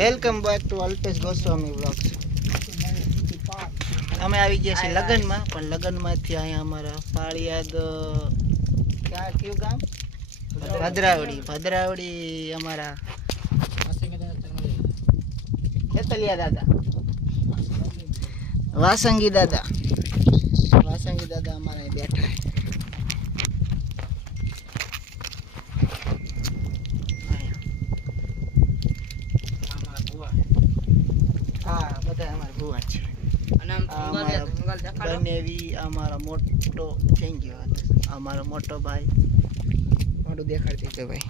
Welcome back to Alpesh Goswami vlogs. અમે આવી ગયા છીએ લગ્નમાં, પણ લગ્નમાંથી અહીંયા અમારા પાળિયાદ કયું ગામ? ભદ્રાવડી અમારા ખેતલિયા દાદા, વાસંગી દાદા અમારા બેઠા. હા, બધા અમારા ભુવા છે. બનેવી અમારો મોટો થઈ ગયો, અમારો મોટો ભાઈ મોટું દેખાડતી છે ભાઈ.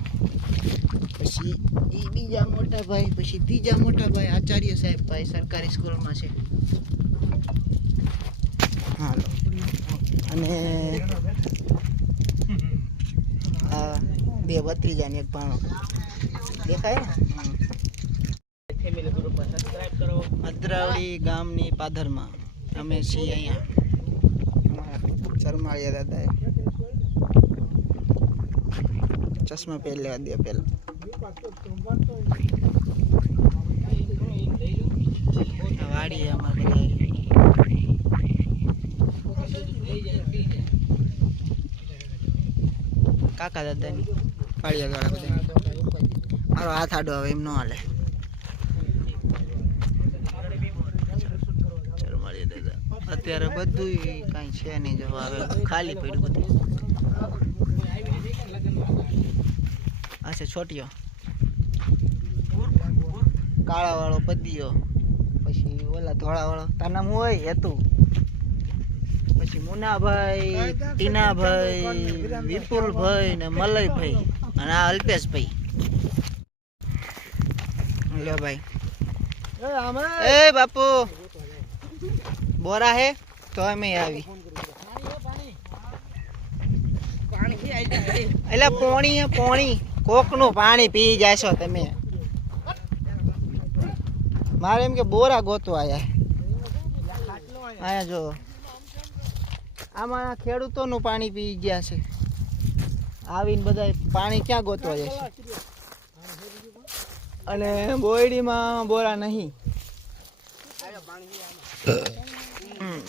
પછી એ બીજા મોટા ભાઈ, પછી ત્રીજા મોટા ભાઈ આચાર્ય સાહેબ ભાઈ સરકારી સ્કૂલમાં છે. હાલો, અને આ બે ભત્રીજા ને એક ભાણો દેખાય. ફેમિલી ગ્રુપ પર સબસ્ક્રાઇબ કરો. ભદ્રાવડી ગામની પાદરમાં અમે છીએ. અહીંયા શરમાળિયા દાદા ચશ્મા પહેરી લેવા દે પહેલા. વાડી અમારે કાકા દાદાની પાળિયા વાળા બધા. મારો હાથ આડો હવે એમ ન હાલે. અત્યારે બધું કાંઈ છે નહીં, જો હવે ખાલી પડ્યું બધું. આ છે છોટીઓ, કાળા વાળો પદીયો, પછી ઓલા ધોળા વાળો તાર નામ હોય હતું, પછી મુનાભાઈ, ટીનાભાઈ, વિપુલભાઈ ને મલયભાઈ, અને આ અલ્પેશભાઈ. લ્યો ભાઈ. એ બાપુ બોરા હે તો અમે આવી. એટલે પોણી કોકનું પાણી પી જાશો તમે. મારે એમ કે બોરા ગોતો આયા જો આમાં ખેડૂતોનું પાણી પી ગયા છે. આવીને બધા પાણી ક્યાં ગોતવા જશે? અને બોયડીમાં બોરા નહીં,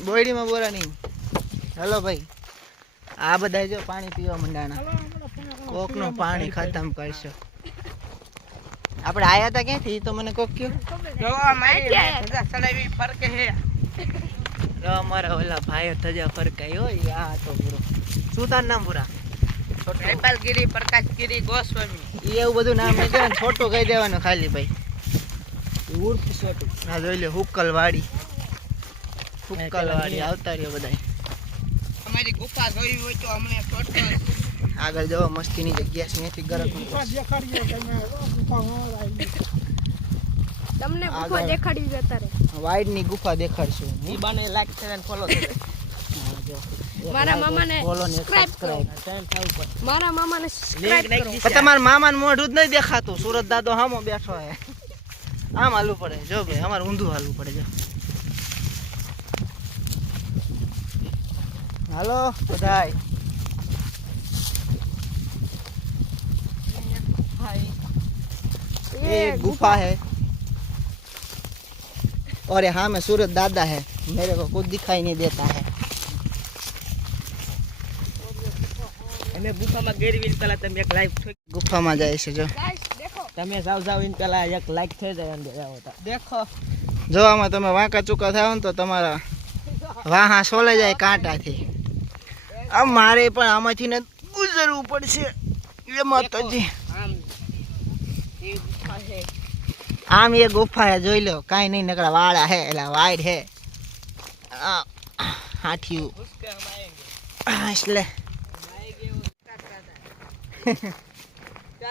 બોયડીમાં બોરા નહીં. હલો ભાઈ, આ બધા જો પાણી પીવા મંડાણા. કોકનું પાણી ખતમ કરશો. આપણે આયા હતા ક્યાંથી તો મને કોક કયો. અમારા ઓલા ભાઈઓ થજા ફરકાય હોય. આ તો પૂરો શું તાર નામ પૂરા? ગિરી, પ્રકાશગીરી, ગોસ્વામી. એવું બધું નામ નહીં દેવાનું, છોટું કહી દેવાનું ખાલી ભાઈ. હા જોઈ લે, હુક્કલવાડી આવતા રહ્યો બધા. અમારી ગુફા જોઈ હોય તો અમને આગળ જવા મસ્તીની જગ્યા છે, અહીંથી ગરમ તમને ગુફા દેખાડી જતા રે. વાઈડ ની ગુફા દેખાડશું. ઈ બાને લાઈક શેર અને ફોલો કરો. મારા મામાને ફોલો ને સબસ્ક્રાઇબ. મારા મામાને સબસ્ક્રાઇબ કરો. તમારા મામાને મોઢું જ નહીં દેખાતું. સુરત દાદો હામો બેઠો હે. આમ હાલવું પડે જો ભાઈ, અમારે ઊંધું હાલવું પડે જો. હાલો બધાય. ये गुफा है और यहाँ में सूरज दादा है. मेरे को कुछ दिखाई नहीं देता है. અમે ગુફામાં ગેરવી પેલા તમે એક લાઈક ગુફામાં જાય છે જો. ગાઈસ દેખો, તમે જાવ ઇન પેલા એક લાઈક થઈ જાય અંદર આવો તો દેખો. જો આમાં તમે વાંકા ચૂકા થાવ ને તો તમારા વાહા સોલે જાય કાંટાથી. આમ મારે પણ આમાંથી ને ગુજરવું પડશે. એ માતાજી, આમ એ ગુફા છે. આમ એ ગુફા હે, જોઈ લો. કાંઈ નહીં, નકરા વાળા હે, એટલે વાઈડ હે. હાથિયું उसके हम आएंगे એટલે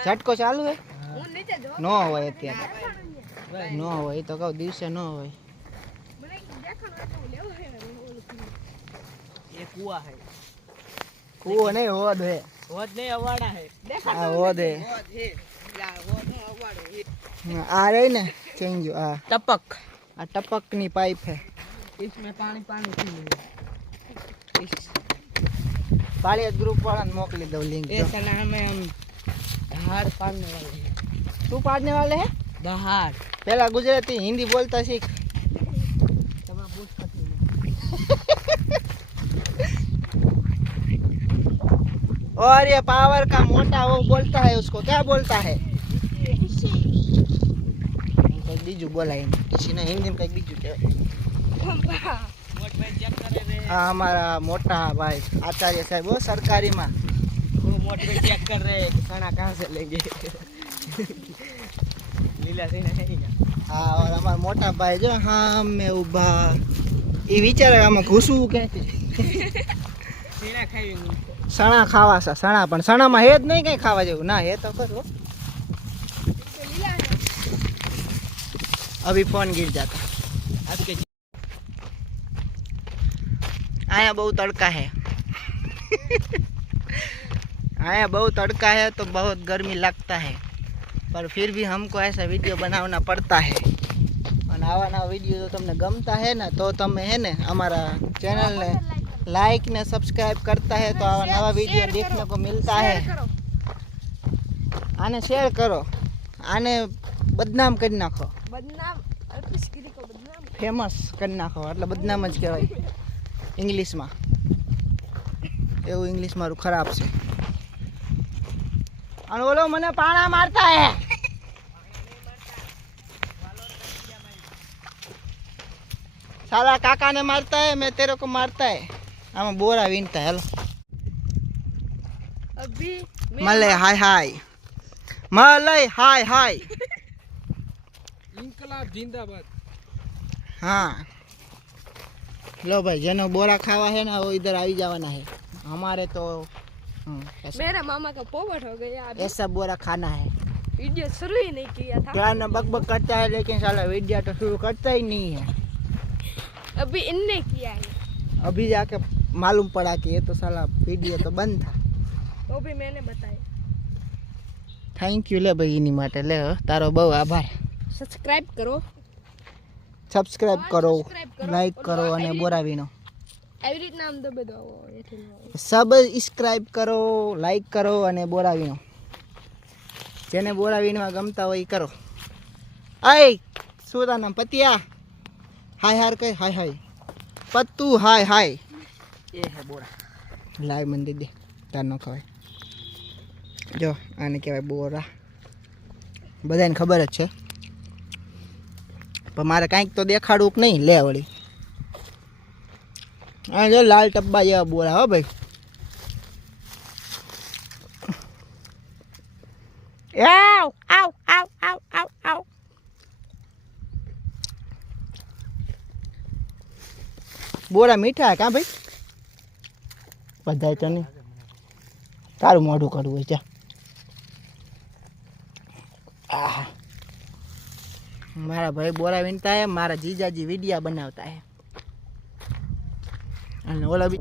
ઝટકો ચાલુ હે. હું નીચે જો. ન હોય અત્યારે, ન હોય એ તો કહું, દિવસે ન હોય. મને દેખાડો તો લેવો હે. ये कुआं है, કૂવો નહીં, હોદ હે. होद नहीं अवाड़ा है. આ હોદ હે. होद है या होद नो अवाड़ो है. આ રહી ને ચેન્જ. આ टपक, આ ટપકની પાઇપ હે. इसमें पानी पानी पी लीजिए. પાળિયાદ ગ્રુપ વાળાને મોકલી દઉં લિંક. ये सलाह में हम हार पालने वाले हैं. तू पाड़ने वाले है दहाड़ पहला गुजराती हिंदी बोलता सीख और ये पावर का मोटा वो बोलता है उसको क्या बोलता है कहीं बीजू बोला किसी ने हिंदी में कहीं बीजू कहवाय मोट भाई चेक करे रे हाँ हमारा मोटा भाई आचार्य साहब वो सरकारी माँ वो मोट भाई चेक कर रहे हैं कि खाना कहाँ से लेंगे लीला सिंह है क्या हाँ और हमारा मोटा भाई जो हाँ मैं उभा ये विचार आम घूसવું कहते सीना खाई सणा खावा सा सणा पण सणाમાં હે જ નહીં કઈ ખાવા જેવું ના હે તો ખરું अभी फोन गिर जाता आपके आया बहुत तड़का है आया बहुत तड़का है तो बहुत गर्मी लगता है पर फिर भी हमको ऐसा वीडियो बनाना पड़ता है और आवा नवा वीडियो तो तुमने गमता है ना तो तमे है ने हमारा चैनल ने लाइक ने सब्सक्राइब करता है तो आवा नवा वीडियो देखने को मिलता है आने शेयर करो आने बदनाम कर नाखो बदनाम अल्पेशगिरी को बदनाम फेमस कर नाखो એટલે બદનામ જ કહેવાય ઇંગ્લિશમાં એવું ઇંગ્લિશ મારું ખરાબ છે અને ઓલો મને પાણા મારતા હે साला काका ने मारता है मैं तेरे को मारता है आमा बोरा वीनता है हेलो अभी मलय हाय हाय मलय हाय हाय इंकलाब जिंदाबाद हाँ लो भाई जनो बोरा खावा है ना वो इधर आई जावाना है हमारे तो मेरे मामा का पोपट हो गया अभी ऐसा बोरा खाना है वीडियो शुरू ही नहीं किया था क्या न बकबक करता है लेकिन साला वीडियो तो शुरू करता ही नहीं है अभी इनने किया है अभी जाके मालूम पड़ा कि ये तो साला वीडियो तो बंद था वो भी मैंने बताया थैंक यू ले भाई इनी माटे ले तारो बहु आभार सब्सक्राइब करो सब्सक्राइब करो सब्सक्राइब करो लाइक करो और અને બોરાવીનો એવી રીતના આમ દબે દો એથી સબસ્ક્રાઇબ કરો લાઈક કરો અને બોરાવીનો જેને બોરાવીનો ગમતા હોય ઈ કરો આય શું નામ પતિયા હાય હાર કઈ હાય હાય પત્તુ હાય હાય ये है बोरा લાય મને દે દે તાર નો ખવાય જો આને કહેવાય બોરા બધાને ખબર જ છે પણ મારે કાંઈક તો દેખાડવું કે નહીં લે વળી આ જો લાલ ટબ્બા જેવા બોરા હો ભાઈ આવ આવ આવ આવ આવ આવ બોરા મીઠા કાં ભાઈ બધાય તો નહીં તારું મોઢું કાઢવું હોય ચા આહ મારા ભાઈ બોરા વીણતા હે મારા જીજાજી વિડિયા બનાવતા હે અને ઓલા બી